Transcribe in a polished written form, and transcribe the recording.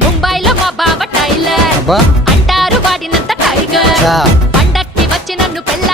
ముంబైలో మా బావ టైలర్ అబ్బా అంటారు వాడినంత టైగర్ చా. పండక్కి వచ్చి నన్ను పెళ్ళ